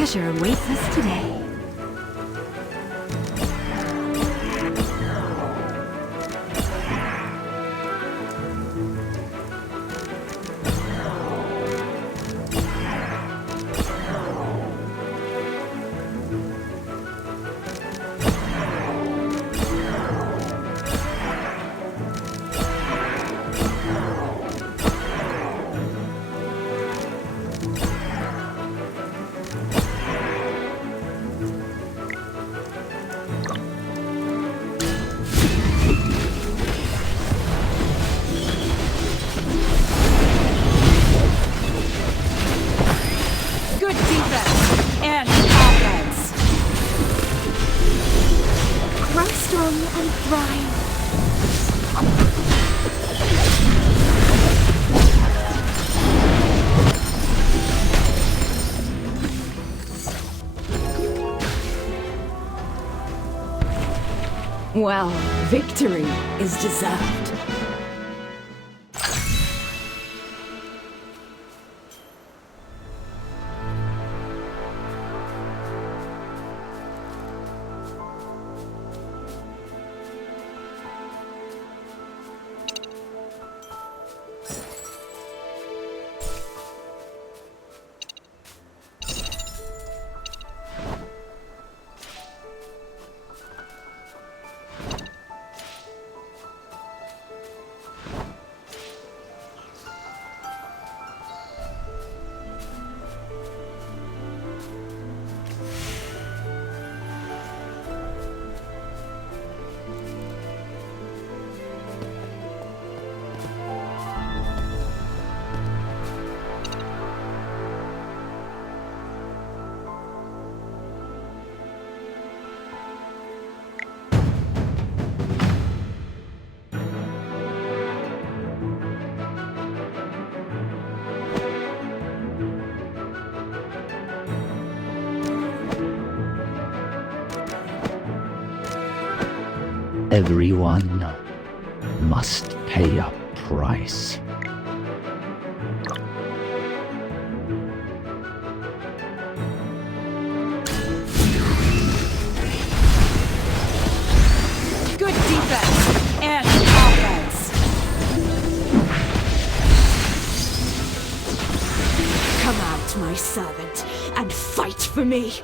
treasure awaits us today. Well, victory is deserved. Everyone must pay a price. Good defense and offense. Come out, my servant, and fight for me.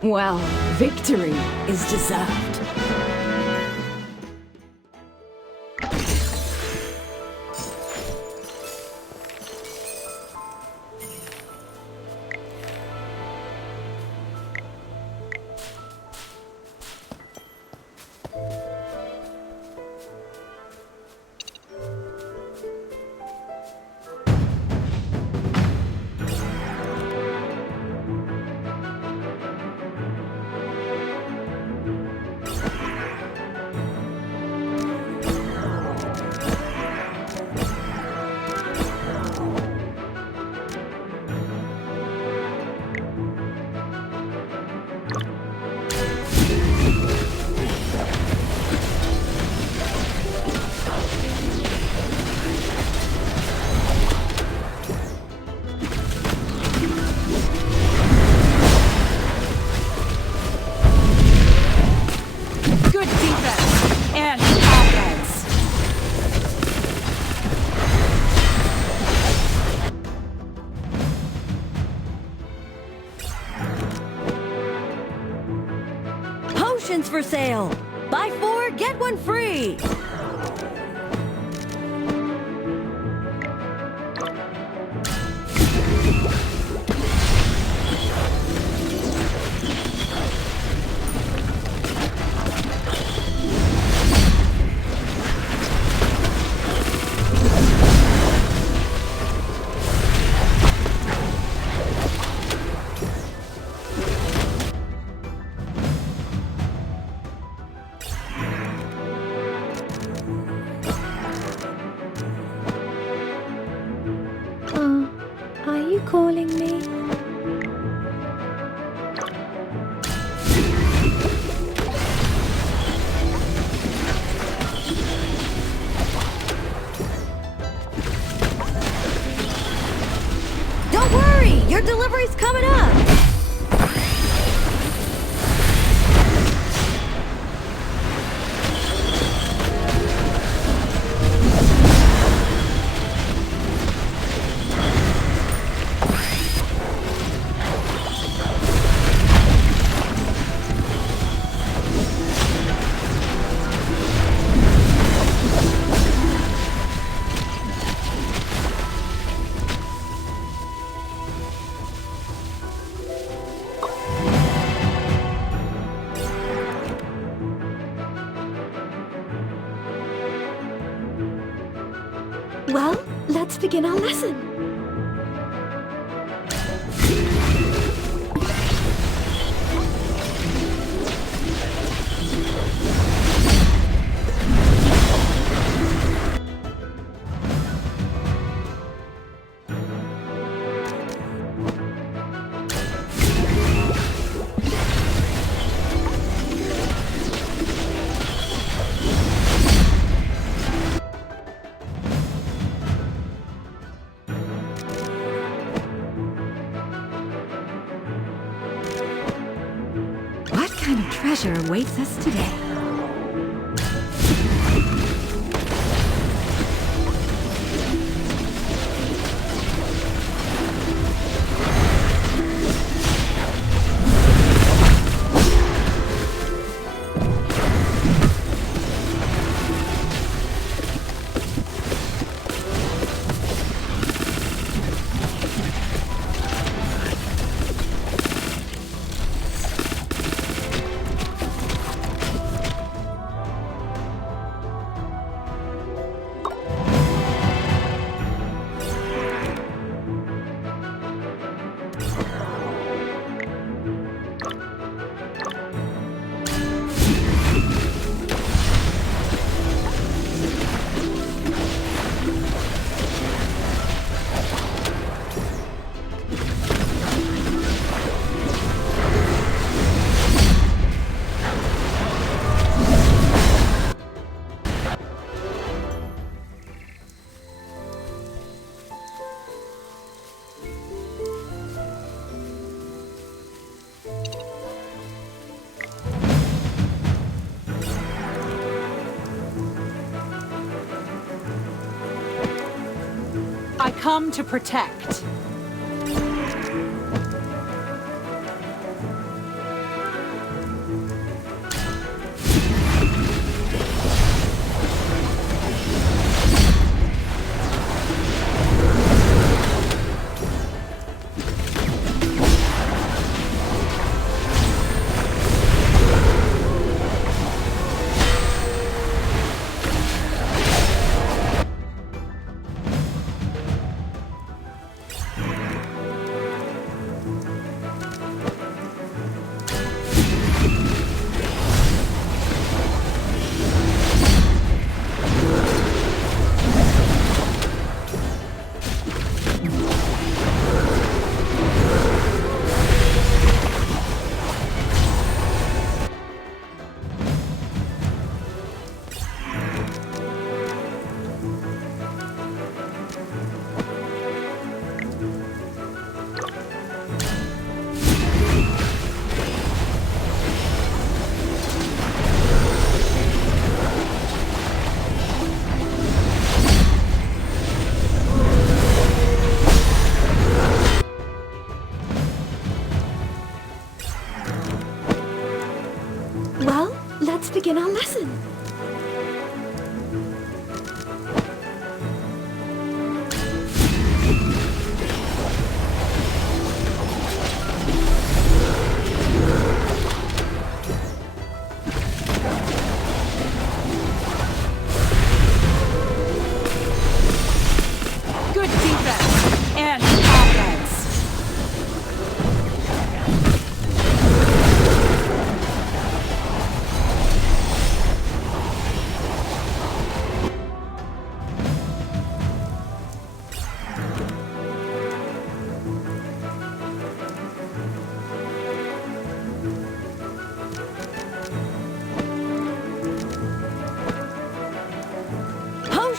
Well, victory is deserved. potions for sale. Buy 4, get 1 free. Are you calling me? Don't worry, your delivery's coming up. Well, let's begin our lesson. What kind of treasure awaits us today? I come to protect.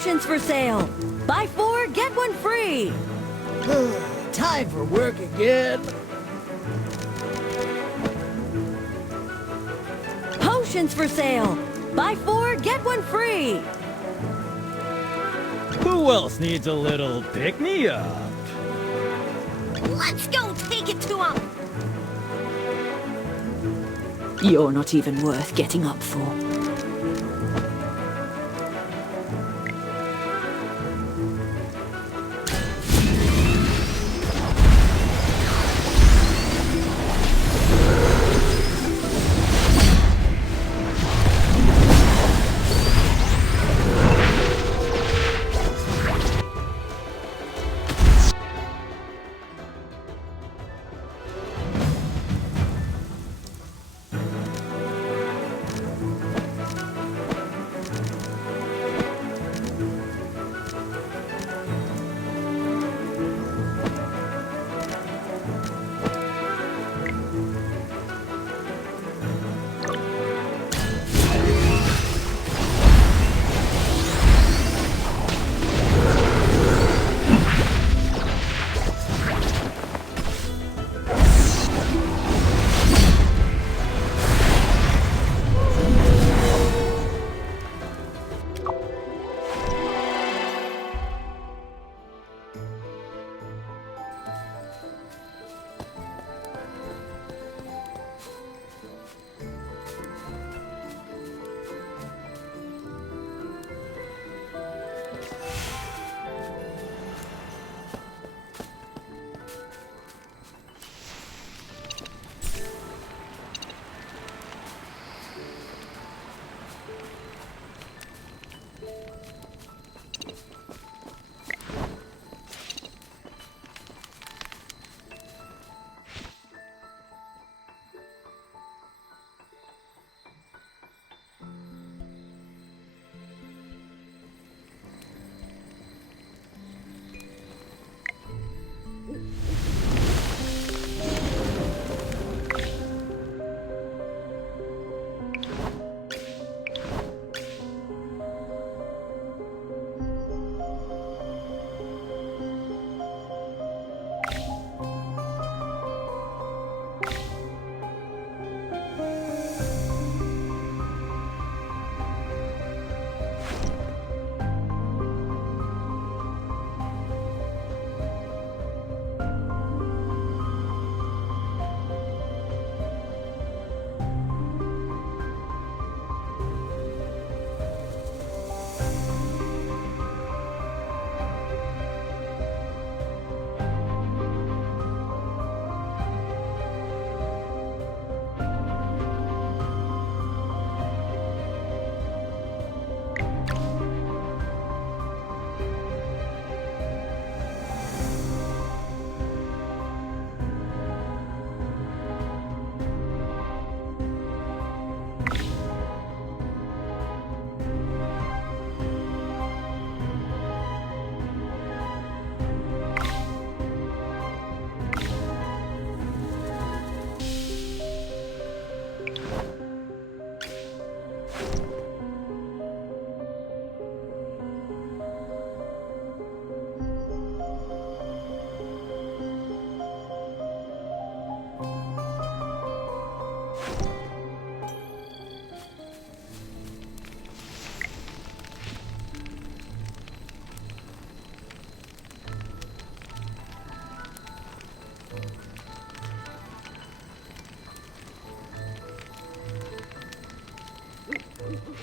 Potions for sale. Buy 4, get 1 free. Time for work again. Potions for sale. Buy 4, get 1 free. Who else needs a little pick-me-up? Let's go take it to him. You're not even worth getting up for.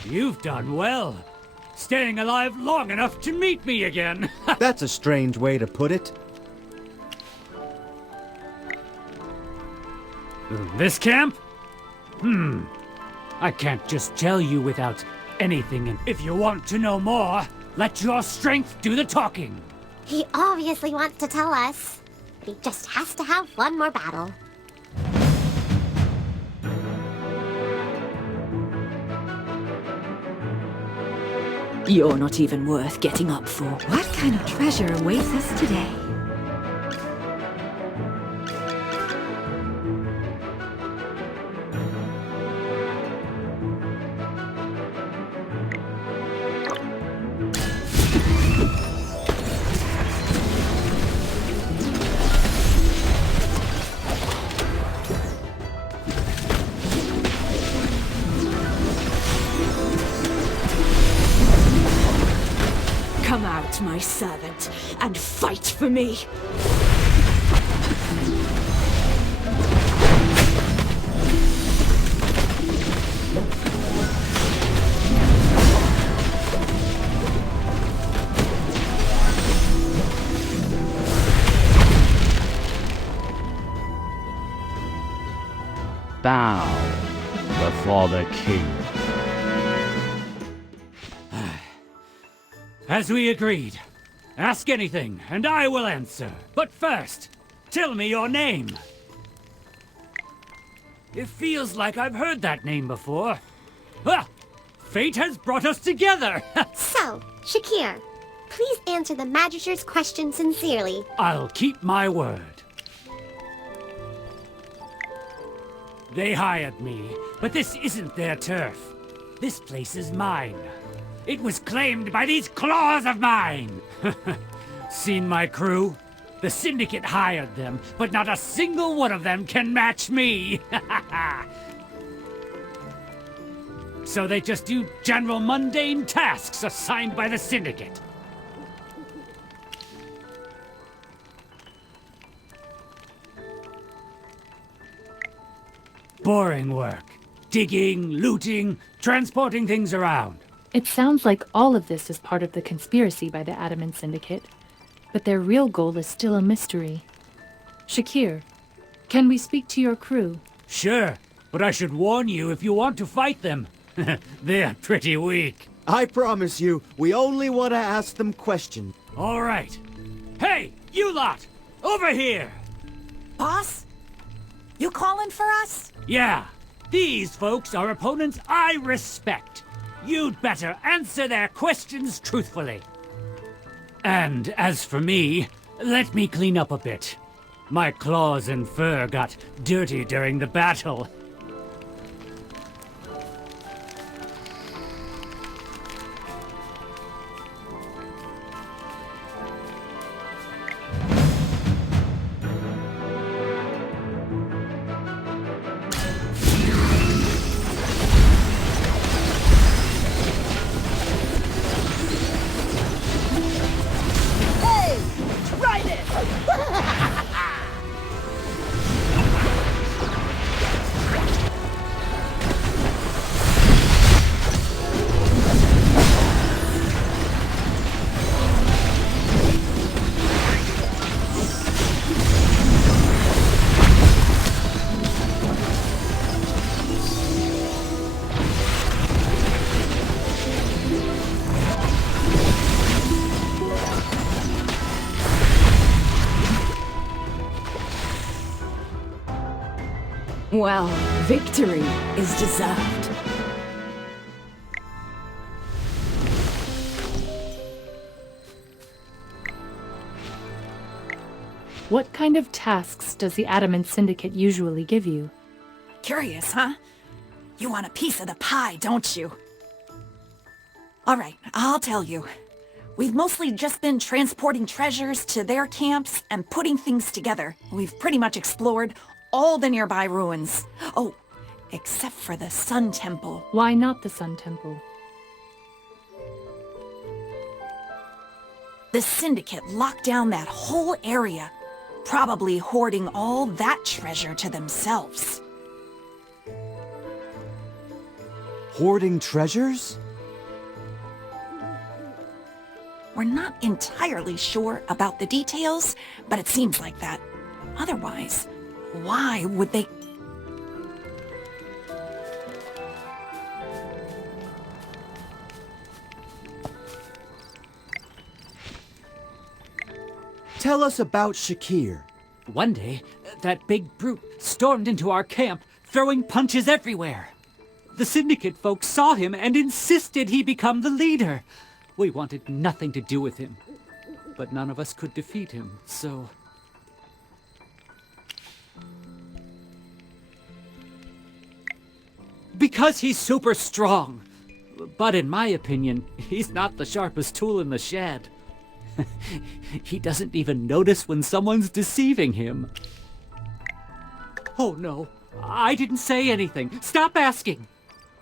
You've done well. Staying alive long enough to meet me again. That's a strange way to put it. This camp? I can't just tell you without anything, and if you want to know more, let your strength do the talking. He obviously wants to tell us. He just has to have one more battle. You're not even worth getting up for. What kind of treasure awaits us today? for me. Bow before the king. As we agreed. Ask anything, and I will answer. But first, tell me your name. It feels like I've heard that name before. Ah! Fate has brought us together! So, Shakir, please answer the Magister's question sincerely. I'll keep my word. They hired me, but this isn't their turf. This place is mine. It was claimed by these claws of mine! Seen my crew? The Syndicate hired them, but not a single one of them can match me! So they just do general mundane tasks assigned by the Syndicate. Boring work. Digging, looting, transporting things around. It sounds like all of this is part of the conspiracy by the Adamant Syndicate, but their real goal is still a mystery. Shakir, can we speak to your crew? Sure, but I should warn you if you want to fight them. They're pretty weak. I promise you, we only want to ask them questions. All right. Hey, you lot! Over here! Boss? You calling for us? Yeah, these folks are opponents I respect. You'd better answer their questions truthfully. And as for me, let me clean up a bit. My claws and fur got dirty during the battle. Well, victory is deserved. What kind of tasks does the Adamant Syndicate usually give you? Curious, huh? You want a piece of the pie, don't you? All right, I'll tell you. We've mostly just been transporting treasures to their camps and putting things together. We've pretty much explored all the nearby ruins. Oh, except for the Sun Temple. Why not the Sun Temple? The Syndicate locked down that whole area, probably hoarding all that treasure to themselves. Hoarding treasures? We're not entirely sure about the details, but it seems like that. Otherwise, why would they... Tell us about Shakir. One day, that big brute stormed into our camp, throwing punches everywhere. The Syndicate folks saw him and insisted he become the leader. We wanted nothing to do with him, but none of us could defeat him, so... Because he's super strong. But in my opinion, he's not the sharpest tool in the shed. He doesn't even notice when someone's deceiving him. Oh no, I didn't say anything. Stop asking.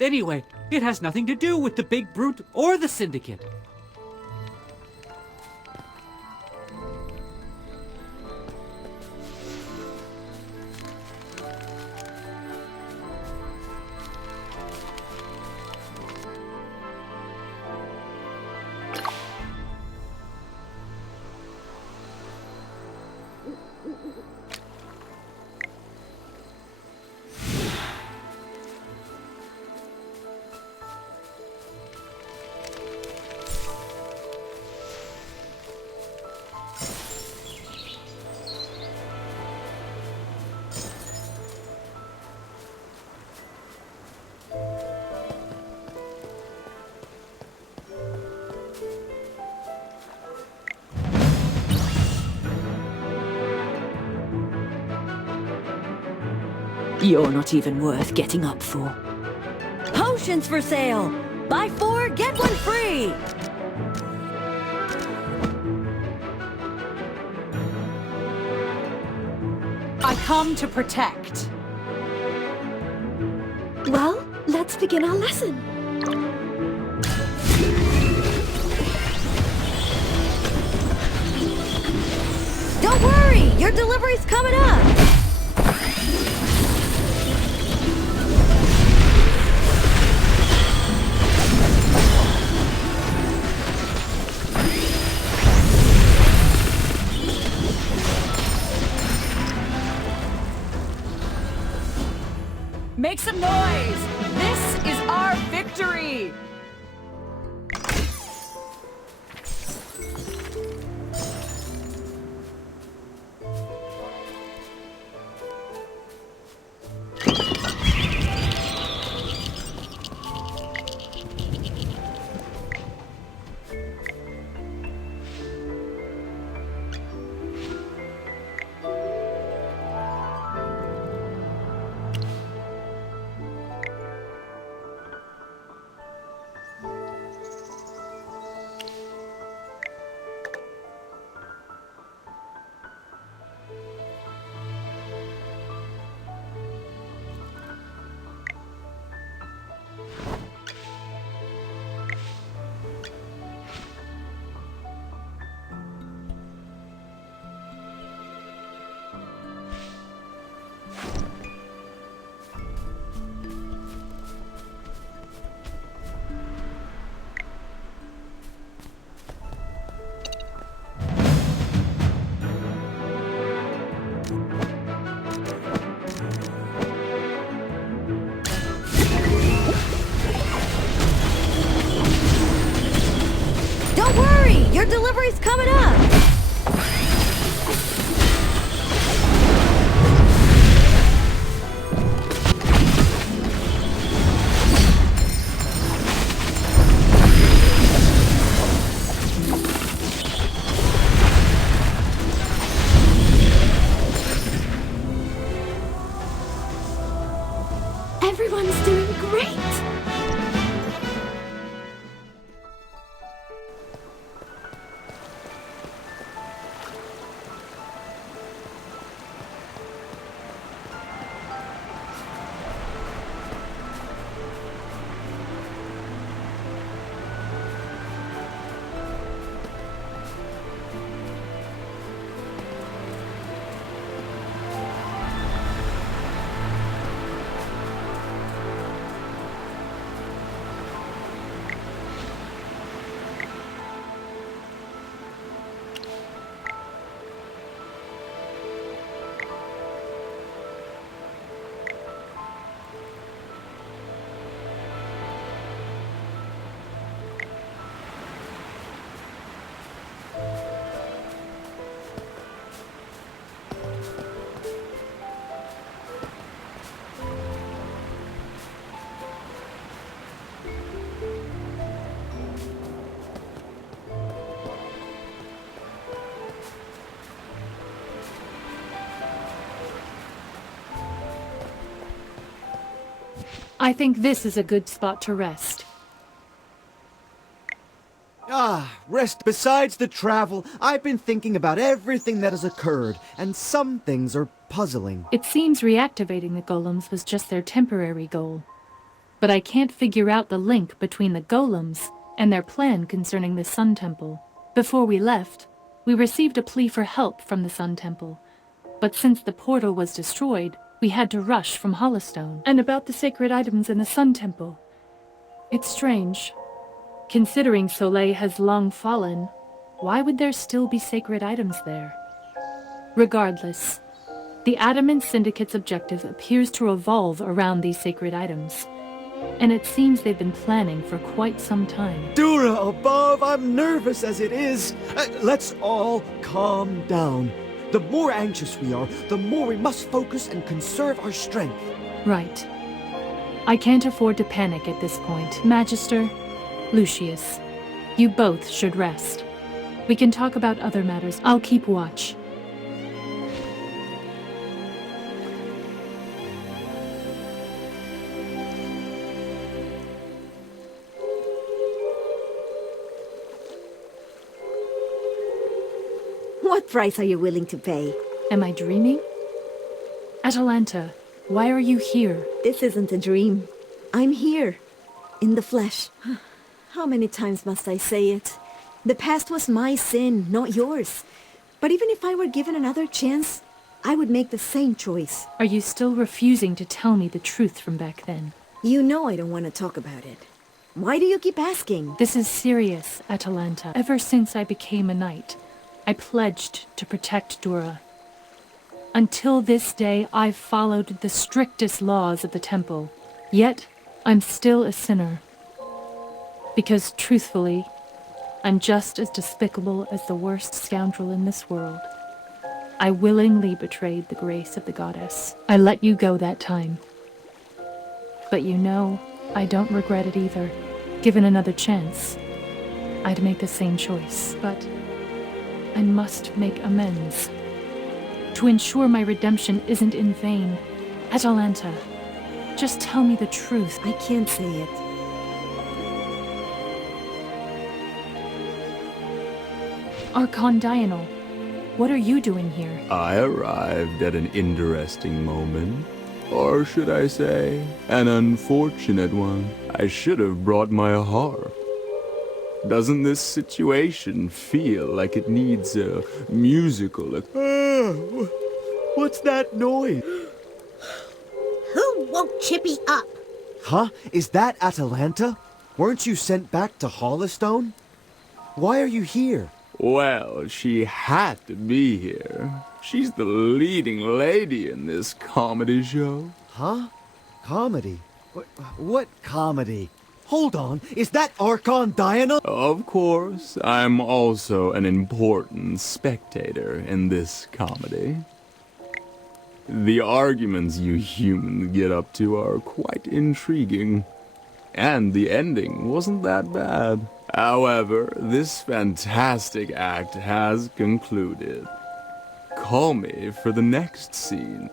Anyway, it has nothing to do with the big brute or the Syndicate. You're not even worth getting up for. Potions for sale! Buy 4, get 1 free! I come to protect. Well, let's begin our lesson. Don't worry! Your delivery's coming up! Make some noise! This is our victory! Don't worry! Your delivery's coming up! Everyone's doing great! I think this is a good spot to rest. Rest. Besides the travel, I've been thinking about everything that has occurred, and some things are puzzling. It seems reactivating the golems was just their temporary goal. But I can't figure out the link between the golems and their plan concerning the Sun Temple. Before we left, we received a plea for help from the Sun Temple. But since the portal was destroyed, we had to rush from Hollowstone. And about the sacred items in the Sun Temple. It's strange. Considering Soleil has long fallen, why would there still be sacred items there? Regardless, the Adamant Syndicate's objective appears to revolve around these sacred items. And it seems they've been planning for quite some time. Dura above, I'm nervous as it is. Let's all calm down. The more anxious we are, the more we must focus and conserve our strength. Right. I can't afford to panic at this point. Magister, Lucius, you both should rest. We can talk about other matters. I'll keep watch. What price are you willing to pay? Am I dreaming? Atalanta, why are you here? This isn't a dream. I'm here. In the flesh. How many times must I say it? The past was my sin, not yours. But even if I were given another chance, I would make the same choice. Are you still refusing to tell me the truth from back then? You know I don't want to talk about it. Why do you keep asking? This is serious, Atalanta. Ever since I became a knight, I pledged to protect Dura. Until this day, I've followed the strictest laws of the temple. Yet, I'm still a sinner. Because, truthfully, I'm just as despicable as the worst scoundrel in this world. I willingly betrayed the grace of the goddess. I let you go that time. But you know, I don't regret it either. Given another chance, I'd make the same choice. But I must make amends. To ensure my redemption isn't in vain. Atalanta, just tell me the truth. I can't say it. Archon Diurnal, what are you doing here? I arrived at an interesting moment. Or should I say, an unfortunate one. I should have brought my harp. Doesn't this situation feel like it needs a musical... What's that noise? Who woke Chippy up? Huh? Is that Atalanta? Weren't you sent back to Hollystone? Why are you here? Well, she had to be here. She's the leading lady in this comedy show. Huh? Comedy? What comedy? Hold on, is that Archon Diurnal? Of course, I'm also an important spectator in this comedy. The arguments you humans get up to are quite intriguing. And the ending wasn't that bad. However, this fantastic act has concluded. Call me for the next scene.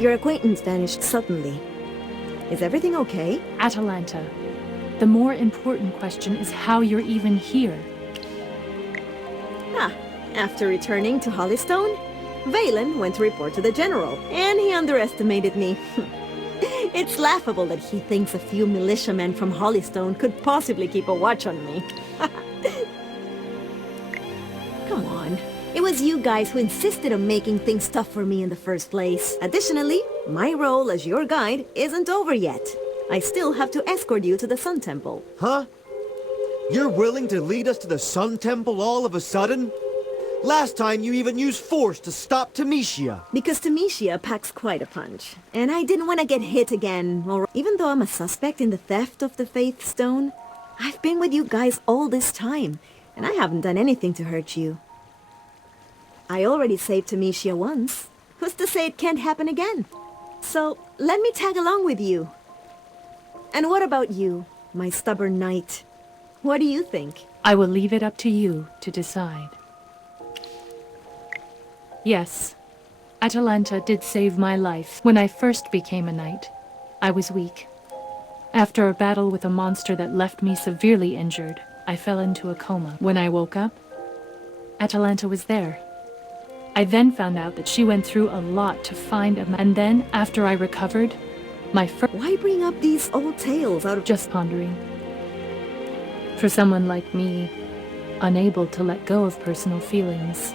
Your acquaintance vanished suddenly. Is everything okay? Atalanta, the more important question is how you're even here. After returning to Hollystone, Valen went to report to the general, and he underestimated me. It's laughable that he thinks a few militiamen from Hollystone could possibly keep a watch on me. Come on. It was you guys who insisted on making things tough for me in the first place. Additionally, my role as your guide isn't over yet. I still have to escort you to the Sun Temple. Huh? You're willing to lead us to the Sun Temple all of a sudden? Last time you even used force to stop Tamicia. Because Tamicia packs quite a punch. And I didn't want to get hit again. Even though I'm a suspect in the theft of the Faith Stone, I've been with you guys all this time, and I haven't done anything to hurt you. I already saved Tamicia once. Who's to say it can't happen again? So, let me tag along with you. And what about you, my stubborn knight? What do you think? I will leave it up to you to decide. Yes, Atalanta did save my life. When I first became a knight, I was weak. After a battle with a monster that left me severely injured, I fell into a coma. When I woke up, Atalanta was there. I then found out that she went through a lot to find a man. And then, after I recovered, my first... Why bring up these old tales out of... Just pondering. For someone like me, unable to let go of personal feelings,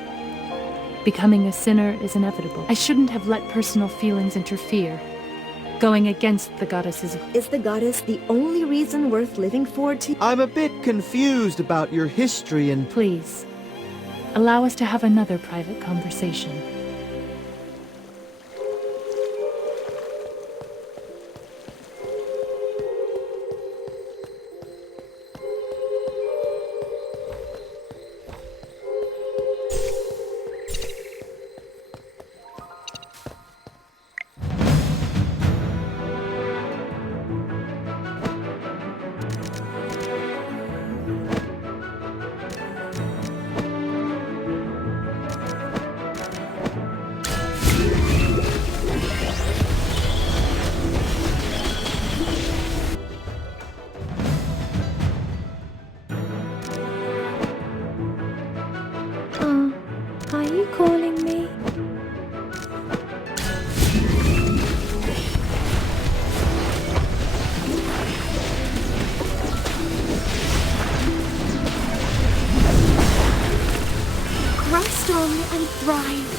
becoming a sinner is inevitable. I shouldn't have let personal feelings interfere. going against the goddesses. Is the goddess the only reason worth living for to— I'm a bit confused about your history and... Please, allow us to have another private conversation. Are you calling me? Grow strong and thrive.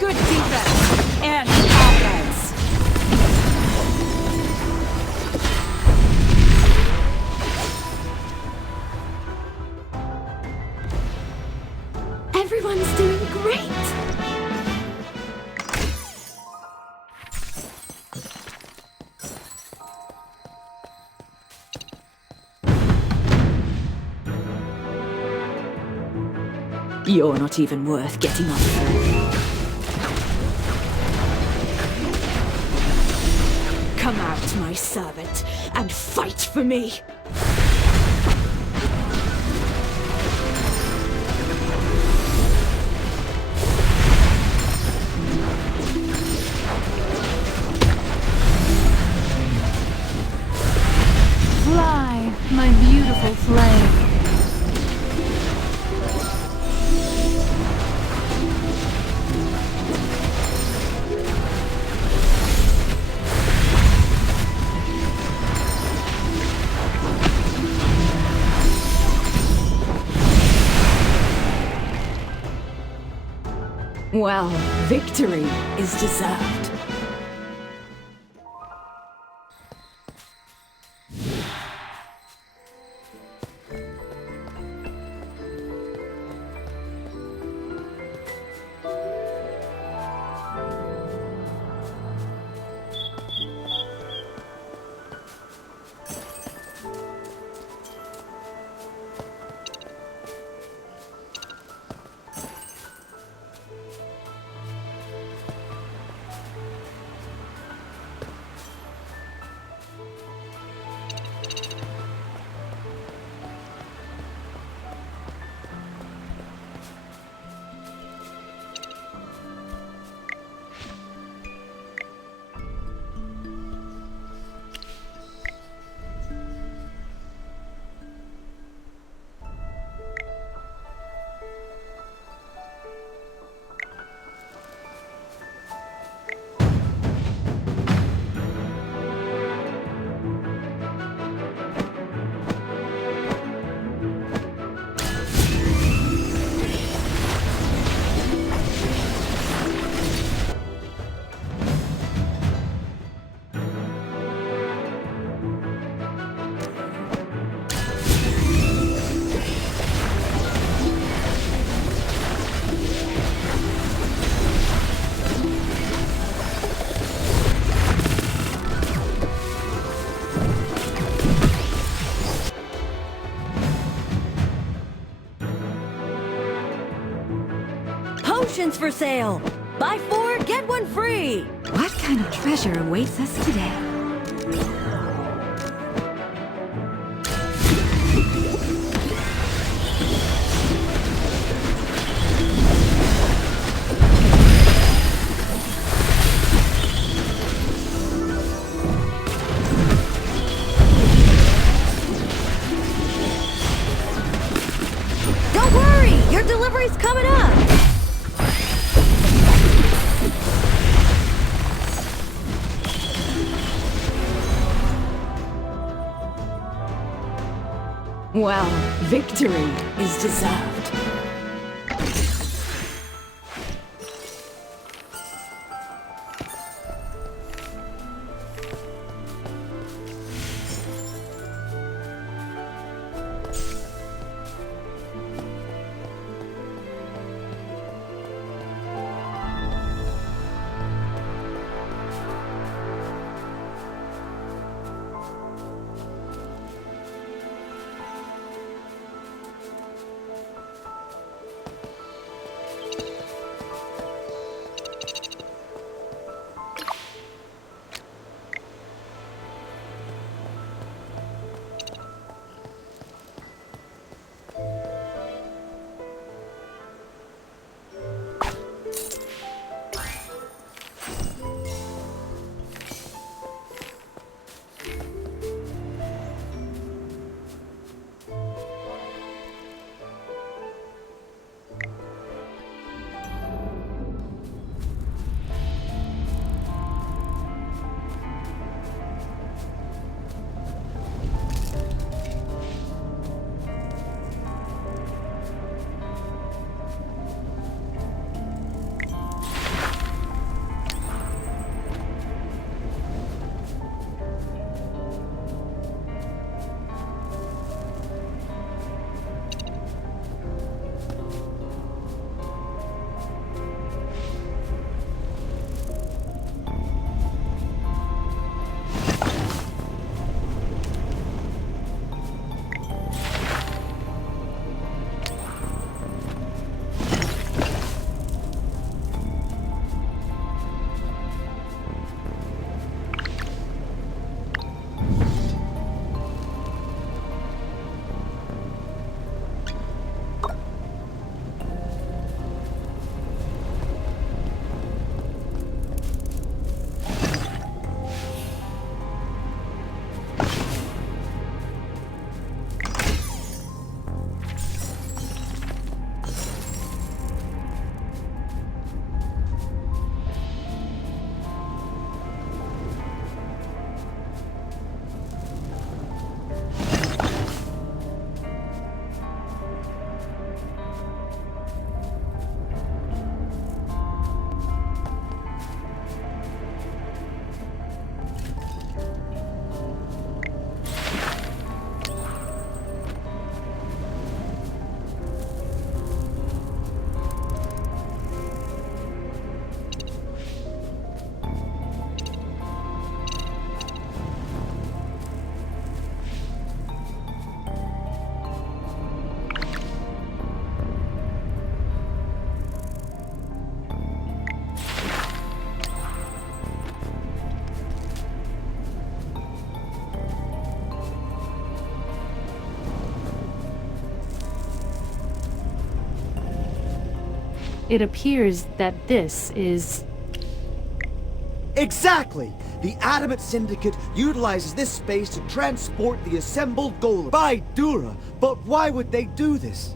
Good defense and offense. Everyone's doing great. You're not even worth getting up for. Come out, my servant, and fight for me! Fly, my beautiful flame. Well, victory is deserved. Potions for sale! Buy 4, get 1 free! What kind of treasure awaits us today? Don't worry! Your delivery's coming up! Well, victory is deserved. It appears that this is... Exactly! The Adamant Syndicate utilizes this space to transport the assembled golem. By Dura! But why would they do this?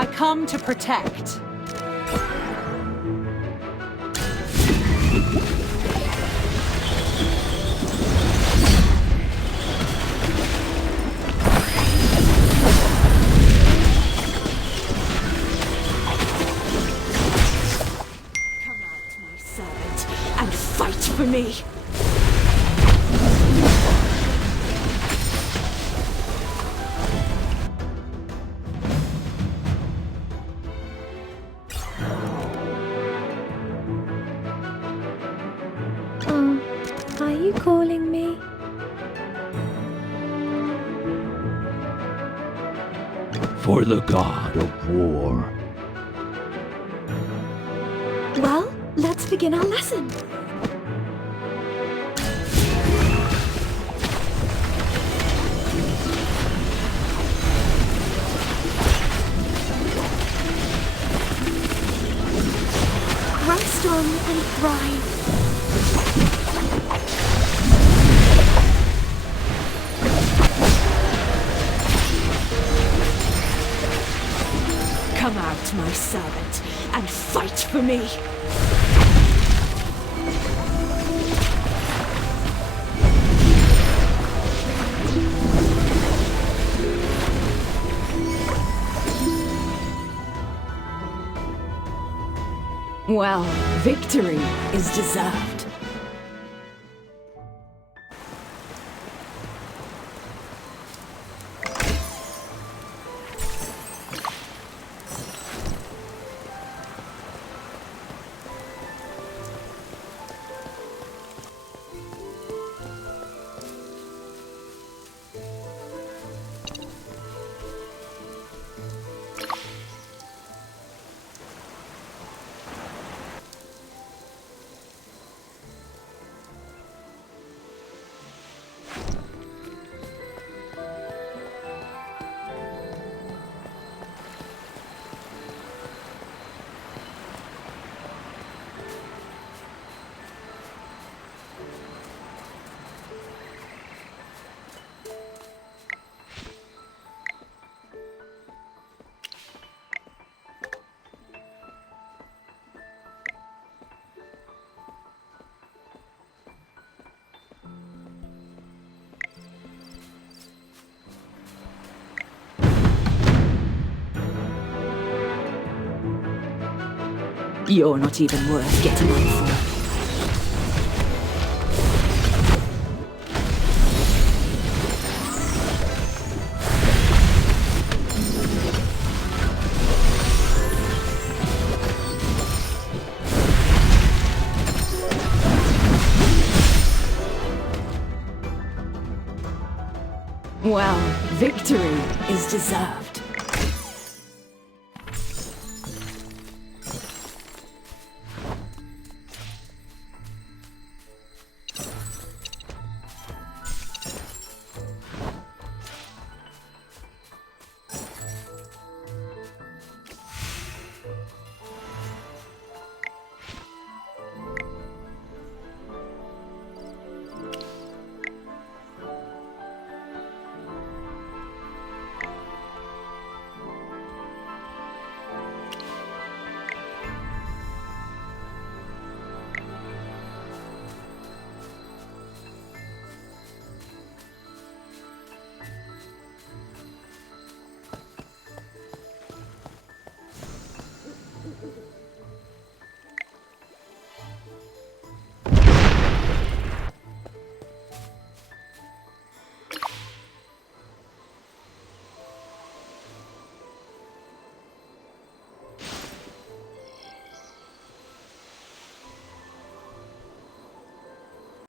I come to protect. Come out, my servant, and fight for me. Are you calling me? For the god of war. Well, let's begin our lesson. Grow strong and thrive. Come out, my servant, and fight for me. Well, victory is deserved. You're not even worth getting on for. Well, victory is deserved.